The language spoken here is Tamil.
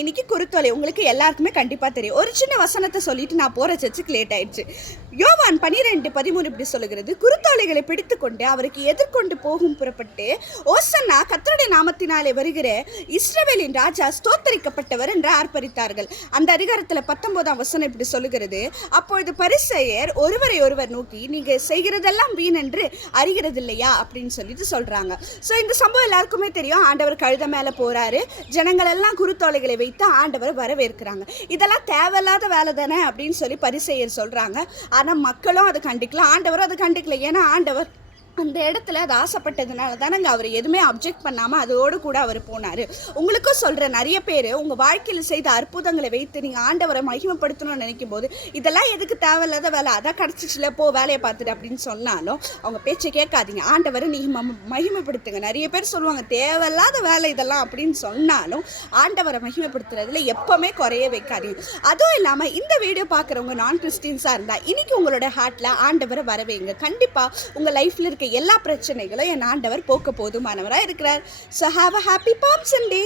இன்னைக்கு குருத்தோலை உங்களுக்கு எல்லாருக்குமே கண்டிப்பாக தெரியும். ஒரு சின்ன வசனத்தை சொல்லிட்டு நான் போகிற சர்ச்சுக்கு லேட் ஆயிடுச்சு. யோவான் 12:13 இப்படி சொல்லுகிறது, குருத்தோலைகளை பிடித்து கொண்டு அவருக்கு எதிர்கொண்டு போகும் புறப்பட்டு, ஓசன்னா கர்த்தருடைய நாமத்தினாலே வருகிற இஸ்ரவேலின் ராஜா ஸ்தோத்தரிக்கப்பட்டவர் என்று ஆர்ப்பரித்தார்கள். அந்த அதிகாரத்தில் 19ஆம் வசனம் இப்படி சொல்லுகிறது, அப்பொழுது பரிசேயர் ஒருவரை ஒருவர் நோக்கி, நீங்கள் செய்கிறதெல்லாம் வீண் என்று அறிகிறது இல்லையா அப்படின்னு சொல்லிட்டு சொல்கிறாங்க. ஸோ இந்த சம்பவம் எல்லாருக்குமே தெரியும். ஆண்டவர் கழுத மேலே போகிறாரு, ஜனங்கள் எல்லாம் குருத்தோலைகளை வைத்து ஆண்டவரை வரவேற்கிறாங்க. இதெல்லாம் தேவையில்லாத வேலை தானே அப்படின்னு சொல்லி பரிசேயர் சொல்கிறாங்க. ஆனால் மக்களும் அதை கண்டிக்கல, ஆண்டவரும் அதை கண்டிக்கல. ஏன்னா ஆண்டவர் அந்த இடத்துல அது ஆசைப்பட்டதுனால தானங்க அவர் எதுவுமே அப்ஜெக்ட் பண்ணாமல் அதோடு கூட அவர் போனார். உங்களுக்கும் சொல்கிற, நிறைய பேர் உங்கள் வாழ்க்கையில் செய்த அற்புதங்களை வைத்து நீங்கள் ஆண்டவரை மகிமைப்படுத்தணும்னு நினைக்கும் போது, இதெல்லாம் எதுக்கு தேவையில்லாத வேலை, அதான் கிடச்சிச்சில போ வேலையை பார்த்துட்டு அப்படின்னு சொன்னாலும் அவங்க பேச்சை கேட்காதீங்க. ஆண்டவரை நீங்கள் மகிமைப்படுத்துங்க. நிறைய பேர் சொல்லுவாங்க தேவையில்லாத வேலை இதெல்லாம் அப்படின்னு சொன்னாலும் ஆண்டவரை மகிமைப்படுத்துறதுல எப்போவுமே குறைய வைக்காதீங்க. அதுவும் இல்லாமல் இந்த வீடியோ பார்க்குறவங்க நான் கிறிஸ்டின்ஸாக இருந்தால் இன்றைக்கி உங்களோட ஹார்ட்டில் ஆண்டவரை வரவைங்க. கண்டிப்பாக உங்கள் லைஃப்பில் இருக்க எல்லா பிரச்சனைகளும் என் ஆண்டவர் போக்க போதுமானவராக இருக்கிறார். So have a happy Palm Sunday.